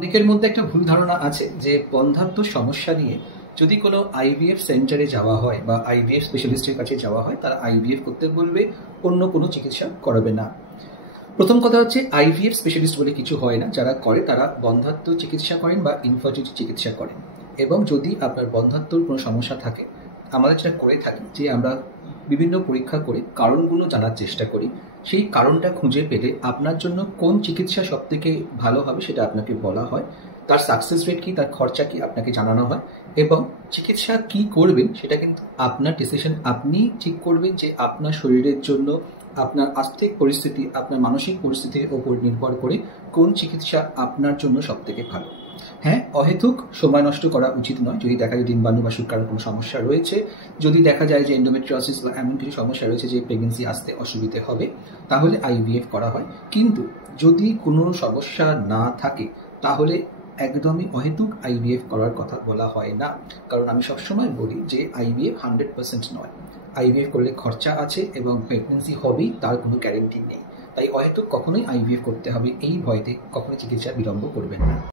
অনেকের মধ্যে একটা ভুল ধারণা আছে যে বন্ধ্যাত্ব সমস্যা নিয়ে যদি কোনো আইভিএফ সেন্টারে যাওয়া হয় বা আইভিএফ স্পেশালিস্টের কাছে যাওয়া হয়, তারা আইভিএফ করতে বলবে, অন্য কোনো চিকিৎসা করাবে না। প্রথম কথা হচ্ছে, আইভিএফ স্পেশালিস্ট বলে কিছু হয় না। যারা করে তারা বন্ধ্যাত্ব চিকিৎসা করেন বা ইনফার্টিলিটি চিকিৎসা করেন। এবং যদি আপনার বন্ধ্যাত্বর কোনো সমস্যা থাকে, আমরা যেটা করে থাকি যে আমরা বিভিন্ন পরীক্ষা করে কারণগুলো জানার চেষ্টা করি। সেই কারণটা খুঁজে পেলে আপনার জন্য কোন চিকিৎসা সব থেকে ভালো হবে সেটা আপনাকে বলা হয়। তার সাকসেস রেট কি, তার খরচা কি আপনাকে জানানো হয়, এবং চিকিৎসা কি করবেন সেটা কিন্তু আপনার ডিসিশন। আপনি ঠিক করবেন যে আপনার শরীরের জন্য, আপনার আর্থিক পরিস্থিতি, আপনার মানসিক পরিস্থিতির ওপর নির্ভর করে কোন চিকিৎসা আপনার জন্য সব থেকে ভালো। হ্যাঁ, অহেতুক সময় নষ্ট করা উচিত নয়। যদি দেখা যায় ডিম্বাণু বা শুক্রাণুর কোনো সমস্যা রয়েছে, যদি দেখা যায় যে এন্ডোমেট্রিওসিস বা এমন কিছু সমস্যা রয়েছে যে প্রেগনেন্সি আসতে অসুবিধে হবে, তাহলে আইভিএফ করা হয়। কিন্তু যদি কোনো সমস্যা না থাকে, তাহলে একদমই অহেতুক আইভিএফ করার কথা বলা হয় না। কারণ আমি সবসময় বলি যে আইভিএফ 100% নয়। আইভিএফ করলে খরচা আছে এবং প্রেগনেন্সি হবেই, তার কোনো গ্যারেন্টি নেই। তাই অহেতুক কখনোই আইভিএফ করতে হবে এই ভয়তে কখনোই চিকিৎসা বিলম্ব করবেন না।